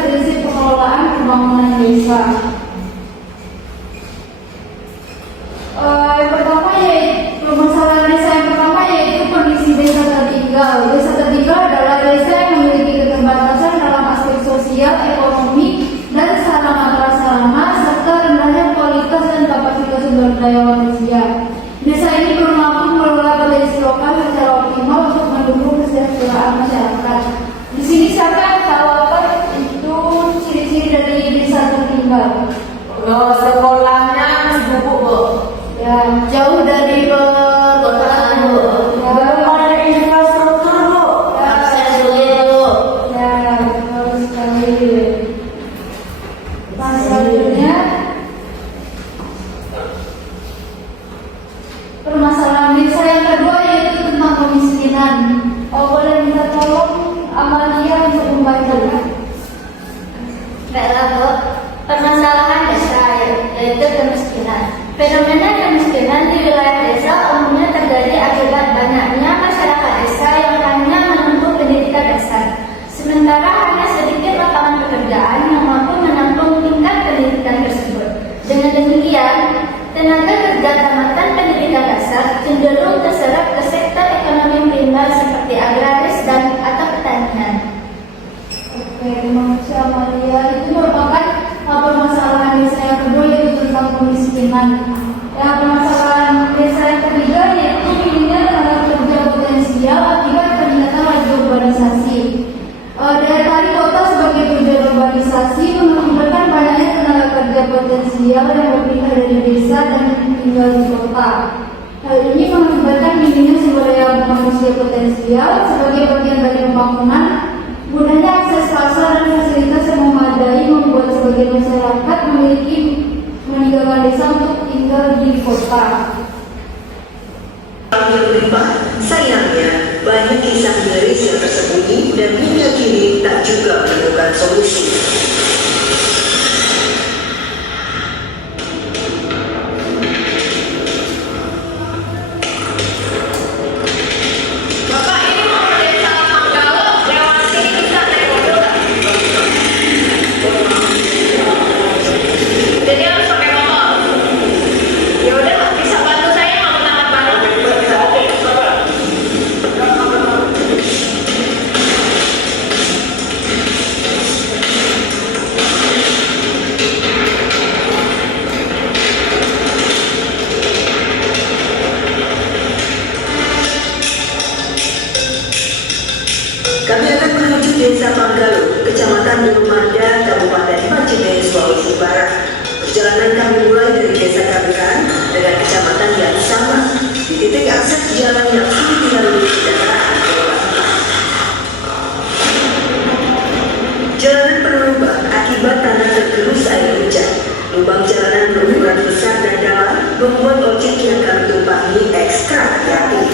Prinsip pengelolaan pembangunan desa. Yang pertama yaitu permasalahan desa yang pertama yaitu kondisi desa tertinggal. Desa tertinggal adalah desa yang memiliki keterbatasan dalam aspek sosial, ekonomi, dan sarana prasarana serta rendahnya kualitas dan kapasitas sumber daya manusia. Desa ini belum mampu mengelola potensi lokal secara optimal untuk mendukung kesejahteraan masyarakat. Di sini siapa yang tahu apa itu ciri-ciri dari desa tertinggal? Sekolahnya masih bubuk, Bu. Ya, jauh dari perkotaan, Bu. Ya, Belum ada infrastruktur, Bu. Akses dulu. ya, betul sekali. Selanjutnya, permasalahan desa yang kedua yaitu tentang kemiskinan. Boleh minta tolong Amalia untuk membaca. Baiklah, Bu. Permasalahan desa yaitu kemiskinan. Fenomena kemiskinan di wilayah desa umumnya terjadi akibat banyaknya masyarakat desa yang hanya menempuh pendidikan dasar, sementara hanya sedikit lapangan pekerjaan yang mampu menampung tingkat pendidikan tersebut. Dengan demikian, tenaga kerja tamatan pendidikan dasar cenderung terserap ke sektor ekonomi primer seperti agraris dan atau pertanian. Oke, terima kasih Amalia. Itu merupakan permasalahan desa yang kedua yaitu tentang kemiskinan. Ya, permasalahan desa yang ketiga yaitu minimnya tenaga kerja potensial akibat peningkatan laju urbanisasi. Daya tarik kota sebagai tujuan urbanisasi mengakibatkan banyaknya tenaga kerja potensial yang berpindah dari desa dan tinggal di kota. Hal ini mengakibatkan minimnya sumber daya manusia potensial sebagai bagian dari pembangunan. Mudahnya akses pasar dan fasilitas yang memadai membuat sebagian masyarakat meninggalkan desa untuk tinggal di kota. Yang berlimpah, sayangnya banyak kisah miris yang tersembunyi dan hingga kini tak juga menemukan solusi. Kami akan menuju Desa Panggalo, Kecamatan Lumada, Kabupaten Majene, Sulawesi Barat. Perjalanan kami mulai dari Desa Kabiran dengan kecamatan yang sama, di titik akses jalan yang sulit dilalui kendaraan roda 4. Jalanan penuh lubang akibat tanah tergerus air hujan. Lubang jalanan berukuran besar dan dalam membuat ojek yang kami tumpangi ekstra hati-hati.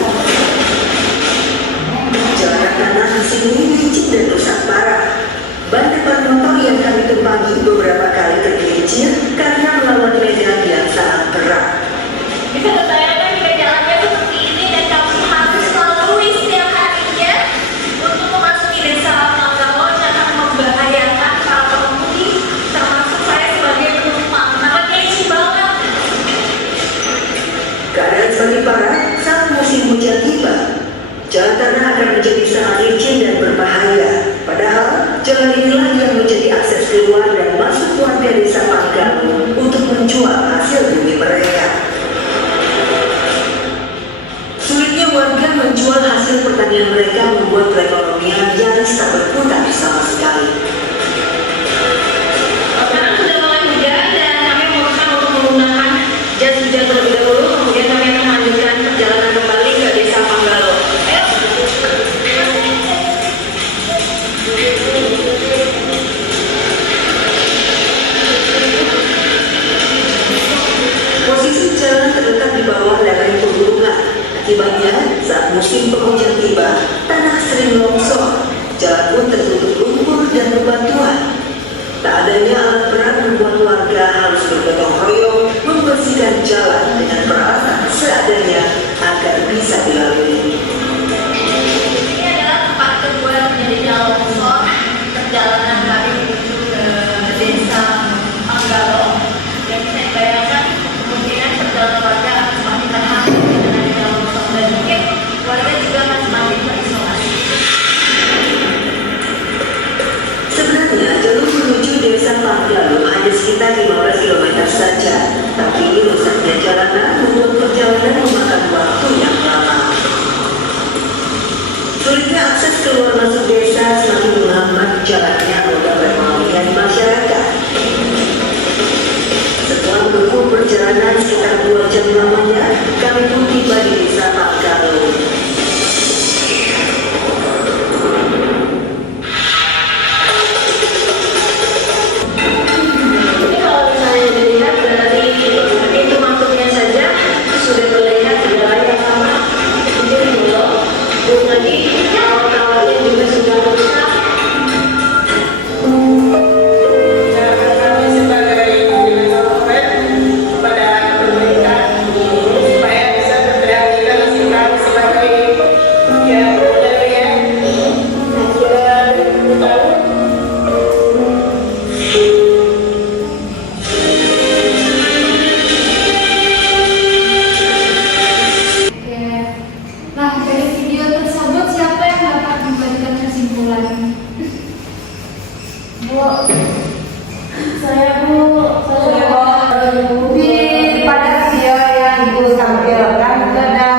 Jalanan tanah di sini licin dan rusak parah. Ban depan motor yang kami tumpangi beberapa kali tergelincir karena melawan medan yang sangat berat. Bisa terbayangkan jika jalannya seperti ini dan kamu harus melalui setiap harinya untuk memasuki desa Panggalo dan akan membahayakan para pengemudi termasuk saya sebagai penumpang. Namanya licin banget. Keadaan semakin parah saat musim hujan tiba. Jalan tanah akan menjadi sangat licin dan berbahaya. Padahal jalan inilah yang menjadi akses keluar dan masuk warga desa Panggalo untuk menjual hasil bumi mereka. Sulitnya warga menjual hasil pertanian mereka membuat perekonomian nyaris tak berputar sama sekali. Sekarang sudah mulai hujan. bawah lereng pegunungan. Akibatnya, saat musim penghujan tiba, tanah sering longsor, jalan pun tertutup lumpur dan bebatuan. Tak adanya alat berat membuat warga harus bergotong royong membersihkan jalan dengan peralatan seadanya agar bisa dilalui. Ini adalah tempat kedua yang menjadi jalan longsor perjalanan kami menuju ke desa Manggalo. Dan bisa dibayangkan kemungkinan perjalanan warga akan semakin terhambat dengan adanya jalan longsor dan mungkin warga juga akan semakin terisolasi. Sebenarnya jalur menuju desa Manggalo hanya sekitar 15 km saja, tapi rusaknya jalanan membuat perjalanan memakan waktu yang lama. Sulitnya akses keluar masuk desa semakin menghambat jalannya roda perekonomian masyarakat. Setelah menempuh perjalanan sekitar 2 jam lamanya, kami pun tiba di desa Manggalo. Ini kalau misalnya dilihat dari pintu masuknya saja sudah terlihat jalan yang sama. Jadi belum lagi kawat-kawatnya juga sudah rusak. Kami sebagai developer kepada pemerintah supaya bisa memperhatikan nasib kami sebagai model yang sudah 20 tahun. Oke. Nah, dari video tersebut siapa yang dapat memberikan kesimpulan? Bu, saya Bu. Pada video yang Ibu tampilkan itu ada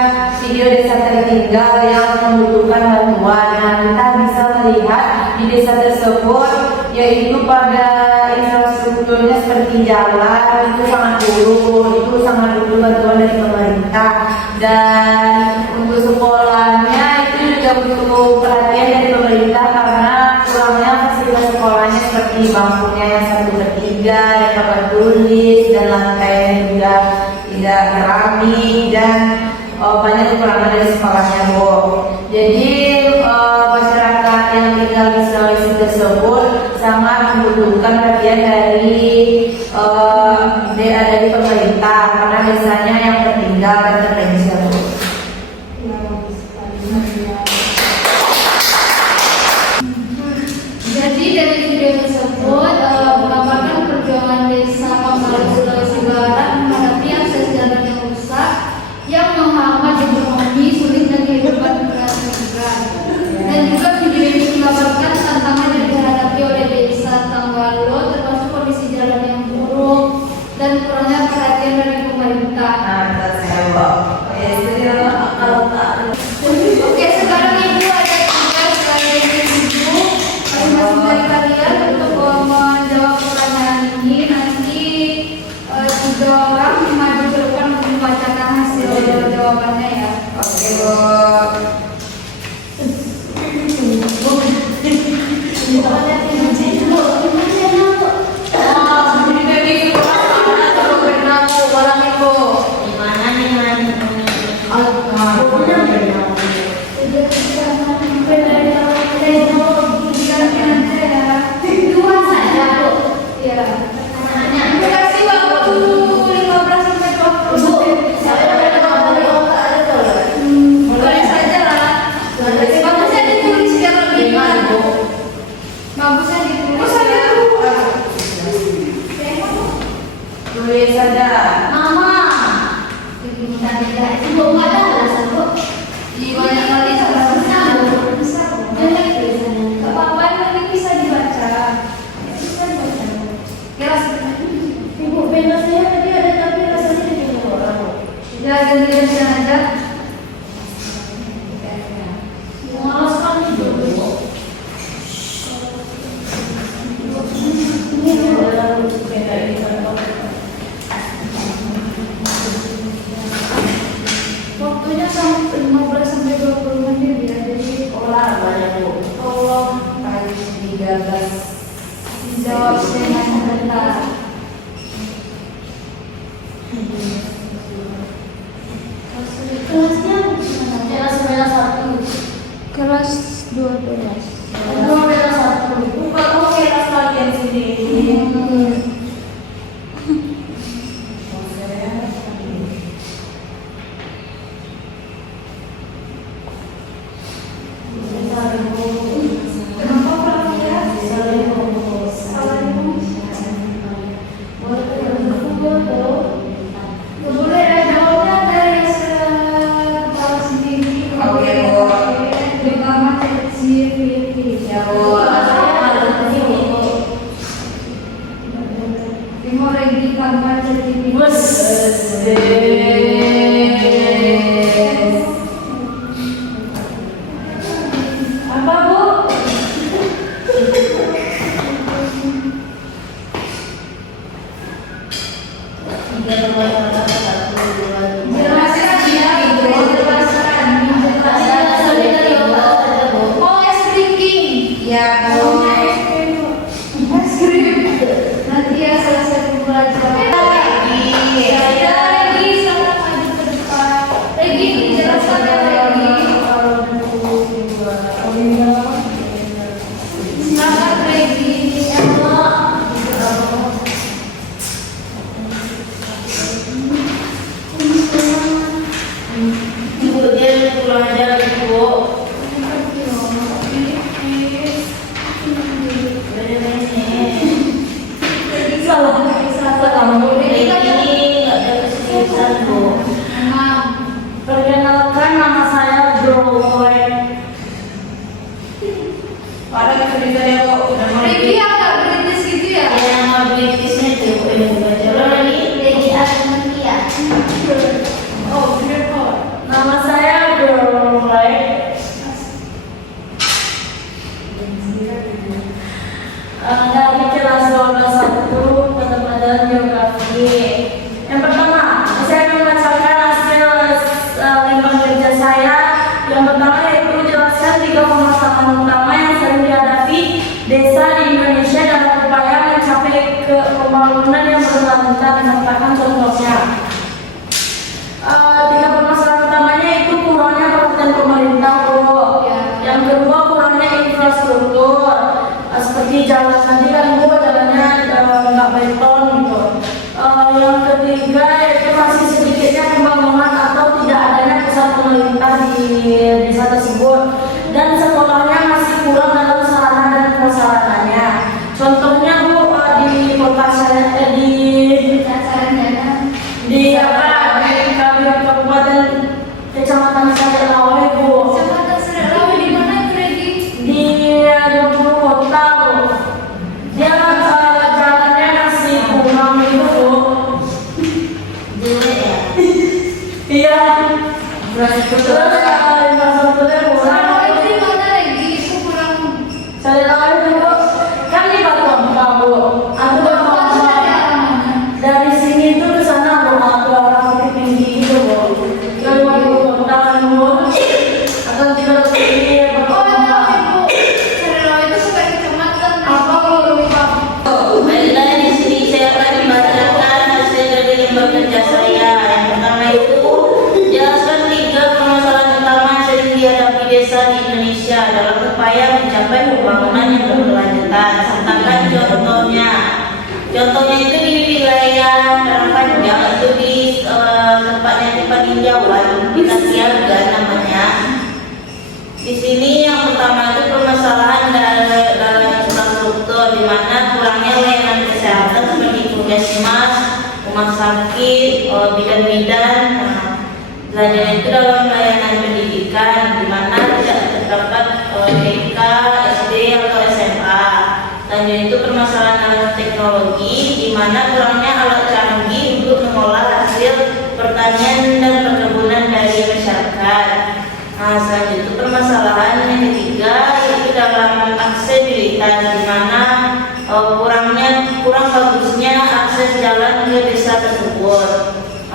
video desa tertinggal yang membutuhkan bantuan. Nah, kita bisa melihat di desa tersebut yaitu pada infrastrukturnya seperti jalan itu sangat buruk, itu sangat butuh bantuan dari pemerintah, dan untuk sekolahnya itu juga butuh perhatian dari pemerintah karena kurangnya fasilitas sekolahnya seperti bangkunya yang 1/3, yang papan tulis, dan lantai juga tidak keramik, dan banyak kekurangan dari sekolahnya, Bu. Jadi masyarakat yang tinggal di Sulawesi tersebut sangat membutuhkan perhatian dari pemerintah karena desanya yang tertinggal dan terpencil. Jadi dari video tersebut menggambarkan perjuangan desa Manggalo Sulawesi Barat menghadapi akses jalan yang rusak yang menghambat ekonomi, sulitnya kehidupan mereka. Dan juga video ini menggambarkan tantangan yang dihadapi oleh desa Manggalo termasuk kondisi jalan yang buruk dan kurangnya perhatian dari pemerintah. Oke, sekarang Ibu ada tugas dari Ibu masing-masing dari kalian untuk menjawab pertanyaan ini. Nanti 3 orang maju ke depan untuk membacakan hasil jawabannya ya. Oke, Bu. Dua saja, Bu. Ya. Terima kasih waktu 15 sampai 20 menit. Boleh saja lah. Bagusnya ditulis biar lebih bagus. Bagusnya ditulis ya. Tulis saja. Mama, ibu nggak ada alasan kok. Banyak kali bisa. Banyak tulisannya. Gak apa-apa, nanti bisa dibaca. Bisa dibaca. Kira Ibu benda saya tadi ada tapi rasanya tidak orang. ya ganti-gantian aja. Malas sekali dulu. Ini adalah beda ini Waktunya sampai 15 sampai 20 menit ya. Jadi Olah banyak, Bu. tolong Kali 13. dijawab dengan benar. kelas 12. Aku kelas 1. Bukan aku kelas bagian sini. Boleh jawabnya dari kepala sendiri. Oke, Bu. Pertama CVT. Ya, Bu. Timur Regi Kamar CVT. Apa, Bu? Jelaskan ya, jelaskan. Oh, es drinking. Ya, Bu. Es krim. Nanti ya selesai pembelajaran. Ya, Regi, selamat maju ke depan. Regi, dijelaskan ya, Regi. Semangat, Regi. Ibu dia pulang aja, Bu. Perkenalkan, nama saya Brower. Pada bisa ya, Bu. Regi agak British gitu ya? Nama Britishnya itu baca lagi. Regi Asmantia. Oh, beautiful. Nama saya Brower. Dari kelas 12 pada pelajaran geografi. Yang pertama, saya membacakan hasil limbah kerja saya. Yang pertama yaitu menjelaskan 3 permasalahan utama yang sering dihadapi desa di Indonesia dalam upaya mencapai ke pembangunan yang berkelanjutan. Misalkan contohnya, 3 permasalahan utamanya itu kurangnya perhatian pemerintah, Bu. Yang kedua, kurangnya infrastruktur. Seperti jalan tadi kan, Bu, jalannya nggak beton gitu. Yang ketiga yaitu masih sedikitnya pembangunan atau tidak adanya pusat pemerintah di desa tersebut, dan sekolahnya masih kurang dalam sarana dan prasarananya. Contohnya, Bu, di kota saya di kabupaten kecamatan Sadelawe, Bu. Jembatan Sedelawe di mana itu, Regi? Di 20 kota, Bu. Dia jalannya masih kurang gitu, Bu. Iya. Terus infrastrukturnya kurang. Sedelawe itu di mana, Regi? Itu kurang. Sadelawe itu, Bu, kan di Batu Ampah, Bu. Aku Batu Itu dari Ampah. arah mana? Dari sini tuh ke sana, Bu, ke arah Bukit Tinggi gitu, Bu. Ke 20 kota, Bu. Atau 300 km. Oh, tahu, Ibu. Sedelawe itu sebagai kecamatan. Apa, Bu? Baiklah, di sini saya akan membacakan hasil dari limbah kerja saya. Yang pertama itu, jelaskan 3 permasalahan utama yang sering dihadapi desa di Indonesia dalam upaya mencapai pembangunan yang berkelanjutan. Sertakan contohnya. Contohnya itu di wilayah Karangpanjang, itu di tempatnya di Paninjauan, di Tasiaga namanya. Di sini yang pertama itu permasalahan dalam infrastruktur, di mana kurangnya layanan kesehatan seperti puskesmas, rumah sakit, bidan-bidan. Selanjutnya itu dalam layanan pendidikan, di mana tidak terdapat TK, SD atau SMA. Selanjutnya itu permasalahan alat teknologi, di mana kurangnya alat canggih untuk mengolah hasil pertanian dan perkebunan dari masyarakat. Selanjutnya itu permasalahan yang ketiga yaitu dalam aksesibilitas, di mana kurang bagusnya akses jalan ke desa tersebut.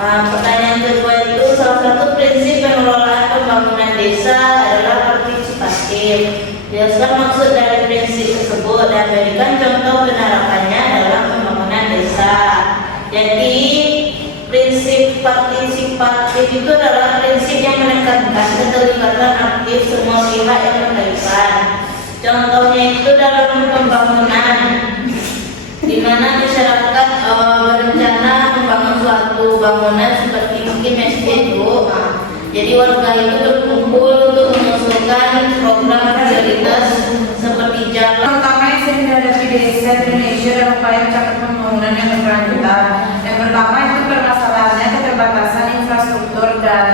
Pertanyaan kedua itu, salah satu prinsip pengelolaan pembangunan desa adalah partisipatif. Jelaskan maksud dari prinsip tersebut dan berikan contoh penerapannya dalam pembangunan desa. Jadi prinsip partisipatif itu adalah prinsip yang menekankan keterlibatan melibatkan aktif semua pihak yang berkaitan. Contohnya itu dalam pembangunan, di mana masyarakat berencana membangun suatu bangunan seperti mungkin masjid, Bu. Jadi warga itu berkumpul untuk mengusulkan program prioritas seperti jalan. Pertama yang sering dihadapi desa Indonesia dalam upaya mencapai pembangunan yang berkelanjutan. Yang pertama itu permasalahannya keterbatasan infrastruktur dan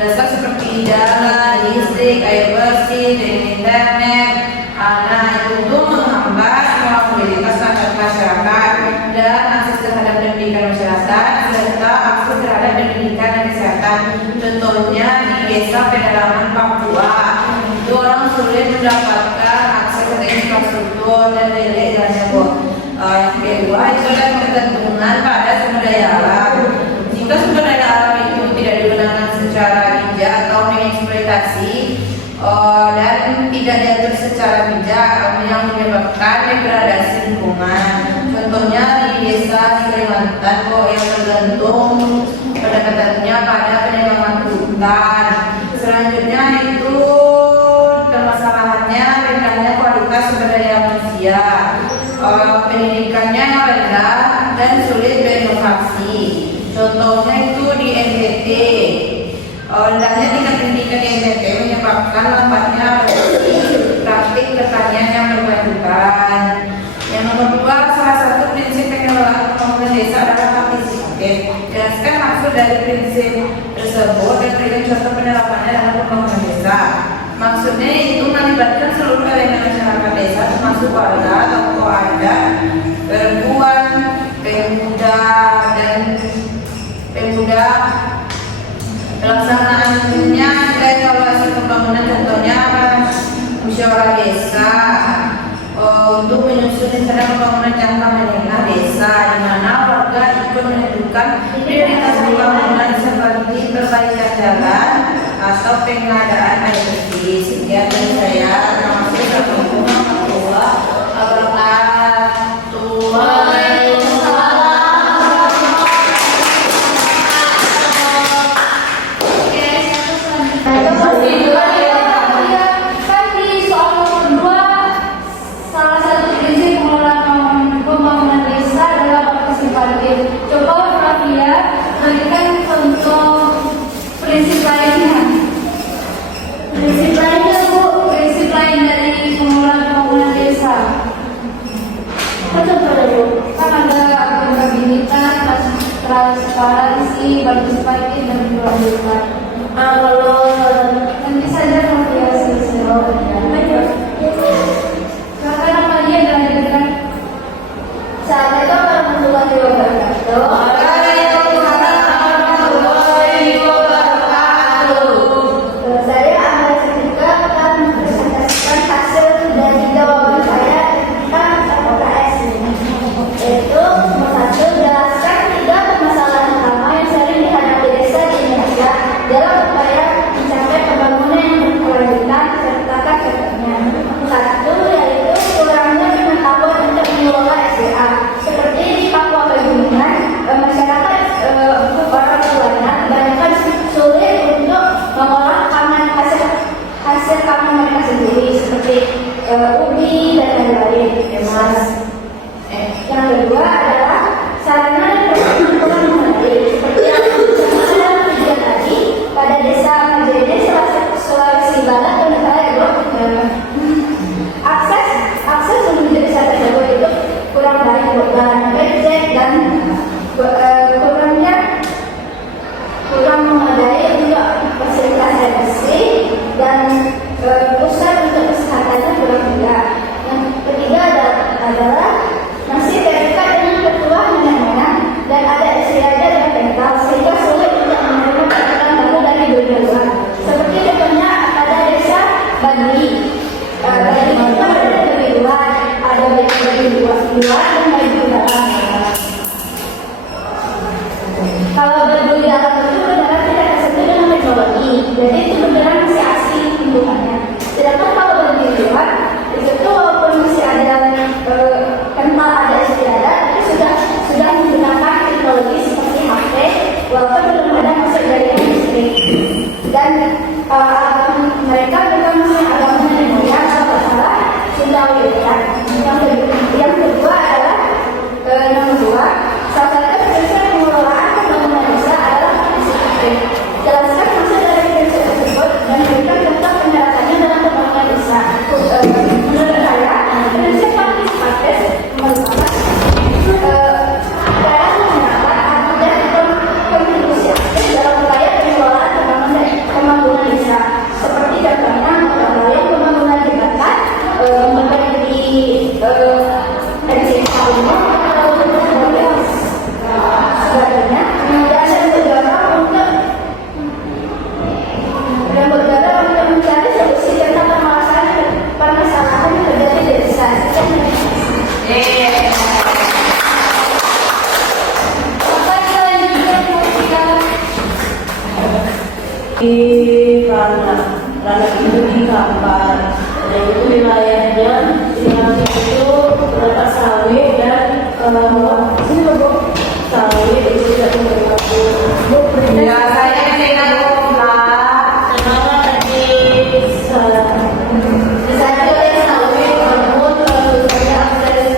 dasar seperti jalan, listrik, air bersih, dan internet. Nah, itu menghambat semua mobilitas masyarakat dan akses terhadap pendidikan masyarakat serta akses terhadap pendidikan dan kesehatan. Contohnya di desa pedalaman Papua, itu orang sulit mendapatkan akses ke infrastruktur dan lain-lain. Yang kedua itu adalah ketergantungan pada sumber daya alam. Jika sumber daya alam itu tidak digunakan secara bijak atau mengeksploitasi dan tidak diatur secara bijak, yang menyebabkan degradasi lingkungan. Contohnya di desa di Kalimantan yang tergantung pendekatannya pada penanaman hutan. Selanjutnya itu permasalahannya rendahnya kualitas sumber daya manusia, pendidikannya yang rendah dan sulit berinovasi. Contohnya itu di NTT. Rendahnya tingkat pendidikan di NTT menyebabkan lambatnya praktik pertanian yang berkelanjutan. Yang nomor 2, salah satu prinsip pengelolaan pembangunan desa adalah partisipatif. Jelaskan maksud dari prinsip tersebut dan berikan contoh penerapannya dalam pembangunan desa. Maksudnya itu melibatkan seluruh elemen masyarakat desa termasuk warga, tokoh adat, perempuan, pemuda, dan pemuda. Pelaksanaannya ada evaluasi pembangunan, contohnya musyawarah desa untuk menyusun rencana pembangunan jangka menengah desa, di mana warga ikut menentukan prioritas pembangunan seperti perbaikan jalan atau pengadaan air bersih. Sekian dari saya. Terima kasih. Assalamualaikum warahmatullahi wabarakatuh. Coba Rafia berikan contoh prinsip lainnya. Prinsip lainnya, Bu, prinsip lain dari pengelolaan pembangunan desa. Contoh dulu, kan ada akuntabilitas, transparansi, partisipasi dan berkelanjutan. Kalau nanti saja Rafia selesai. Silakan Amalia dilanjutkan. Assalamualaikum warahmatullahi wabarakatuh. Saya Amalia Setika akan mempresentasikan hasil dari jawaban saya tentang RKS ini. Yaitu nomor 1, jelaskan 3 permasalahan utama yang sering dihadapi desa di Indonesia dalam upaya mencapai pembangunan yang berkelanjutan serta catatnya. 1, yaitu kurangnya pengetahuan untuk mengelola SDA. Seperti di Papua Pegunungan, masyarakat para tuanya kebanyakan sulit untuk mengolah pangan hasil pangan mereka sendiri seperti ubi dan lain-lain. Yang kedua adalah sarana dan prasarana kurang memadai seperti yang disebutkan video tadi pada desa Majene, Sulawesi Barat dan akses menuju desa tersebut itu kurang baik dan becek dan kurang memadai untuk fasilitas air bersih dan pusat untuk kesehatannya kurang juga. Yang ketiga adalah masih terikat dengan ketua nenek-nenek dan ada istiadat dan mental sehingga sulit untuk menerima peraturan baru dari dunia luar. Seperti contohnya pada desa Badui. Dari itu ada lebih luar, ada lebih luar dan lebih dalam. Kalau Badui dalam itu benar tidak tersentuh dengan teknologi, jadi itu benar masih asli lingkungannya. Sedangkan kalau Badui luar itu walaupun masih ada kental ada istiadat, tapi sudah menggunakan teknologi seperti HP, walaupun belum ada masuk dari industri dan mereka di Ranah itu di Kampar. Dan itu wilayahnya itu terdapat sawit dan sini loh sawit itu tidak menerima ya saya tidak lah Selamat tadi. di sana ada sawit namun saya akses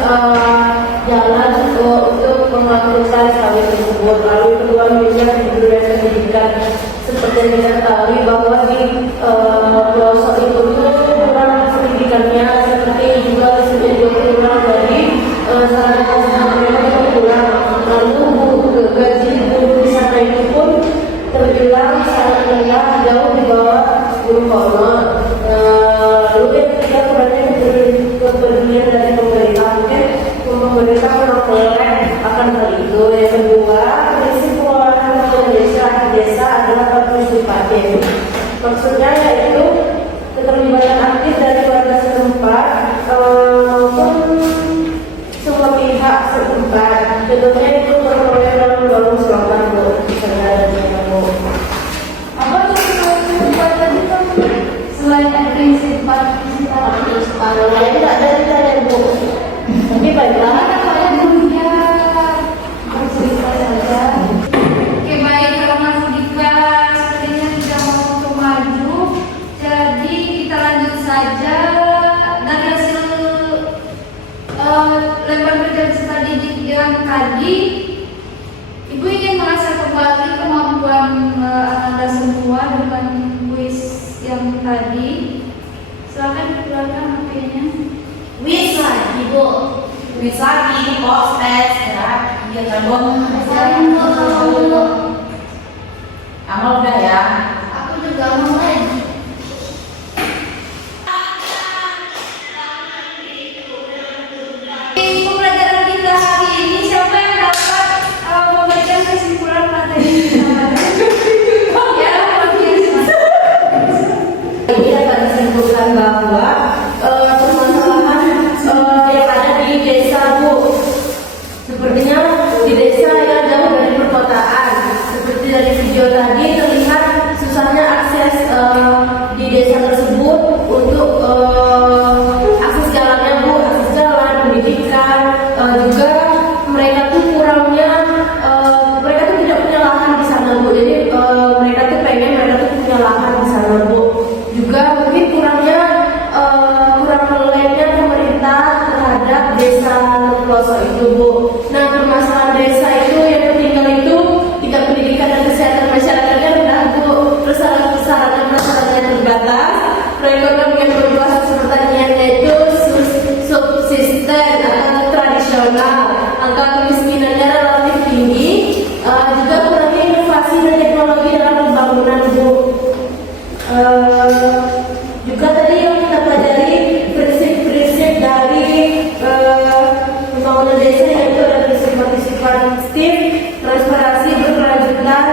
jalan untuk melakukan sawit tersebut. Lalu kedua minyak hidup dan pendidikan. Seperti yang kita ketahui bahwa di pelosok itu kurang pendidikannya, seperti juga disediakan kurang dari sarana mereka kurang. Lalu gaji guru di sana itu pun terbilang sangat rendah, jauh di bawah guru honor. Lalu yang ketiga kurangnya kepedulian dari pemerintah, mungkin pemerintah menolak akan hal itu. Yang kedua, prinsip pengelolaan desa adalah partisipatif. Maksudnya yaitu keterlibatan aktif dari warga setempat maupun semua pihak setempat. Contohnya itu berproyek dalam mendorong selatan Bu. Misalnya ada Bu. Apa tuh prinsip tadi kan selain ada prinsip partisipatif Kalau lain tidak ada ditanya Bu. Tapi baiklah. saya punya bercerita saja. Oke baik, kalau Mas Dika sepertinya tidak mau untuk maju, jadi kita lanjut saja dari hasil lempar kerja tadi yang tadi. Ibu ingin merasa kembali kemampuan Anda semua dengan kuis yang tadi. Silakan HP-nya. Wis lagi Bu. Wis lagi box test gerak. Iya kan Bu. Amal udah ya. Aku juga mau lagi. Di pembelajaran kita hari ini siapa yang dapat memberikan kesimpulan materi kita? Ya, luar biasa. Ini akan disimpulkan bahwa permasalahan yang ada di desa Bu, sepertinya di desa yang jauh dari perkotaan. Seperti dari video tadi terlihat susahnya akses di desa tersebut untuk akses jalannya Bu, akses jalan, pendidikan, juga mereka tuh kurangnya mereka tuh tidak punya lahan di sana Bu. Jadi mereka tuh pengen mereka tuh punya lahan di sana Bu. Juga mungkin kurang melelehnya pemerintah terhadap desa pelosok itu Bu. Nah permasalahan desa itu yang tertinggal itu tingkat pendidikan dan kesehatan masyarakatnya rendah Bu. Terus sarana-prasarannya terbatas, perekonomian berbasis pertanian yaitu subsisten atau tradisional, angka kemiskinannya relatif tinggi, juga kurangnya inovasi dan teknologi dalam pembangunan Bu. Juga tadi yang kita pelajari prinsip-prinsip dari pembangunan desa yaitu ada prinsip partisipatif, transparansi, berkelanjutan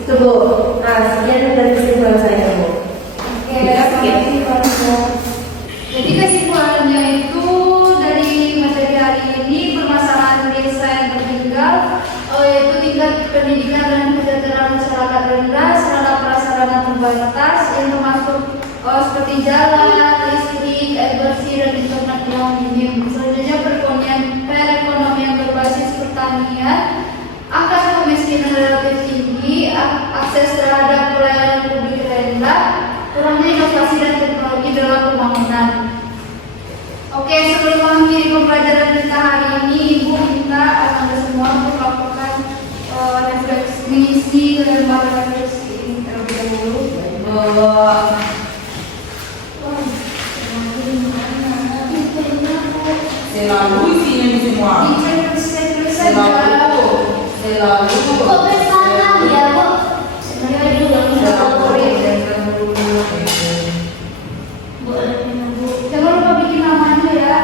itu Bu. Nah sekian dari kesimpulan saya Bu. Oke, terima kasih. Jadi kesimpulannya itu dari materi hari ini permasalahan desa yang tertinggal yaitu tingkat pendidikan dan kesejahteraan masyarakat rendah, sarana prasarana terbatas yang termasuk seperti jalan, listrik, air bersih dan internet yang minim. Selanjutnya perekonomian berbasis pertanian, angka kemiskinan relatif tinggi, akses terhadap pelayanan publik rendah, kurangnya inovasi dan teknologi dalam pembangunan. Oke, sebelum mengakhiri pembelajaran kita hari ini, Ibu minta Anda semua untuk melakukan refleksi, mengisi lembar refleksi ini terlebih dahulu. Selalu isinya ini semua. Dicek saja. Selalu. Kok bersama ya Bu? Saya juga bisa favorit. Jangan lupa bikin namanya ya.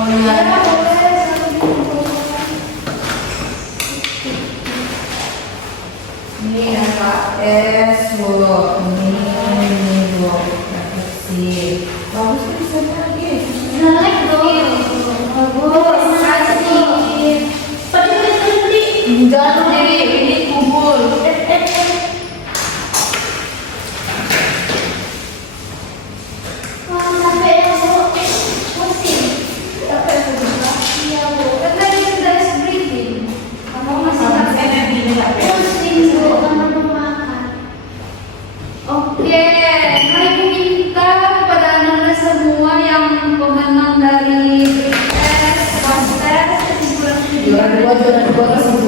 Oh iya. Ini FAS Bu. Ini Bu. Refleksi. Bagus sih bisa lagi. Naik dong. Bagus. Tadi zona 2 tersebut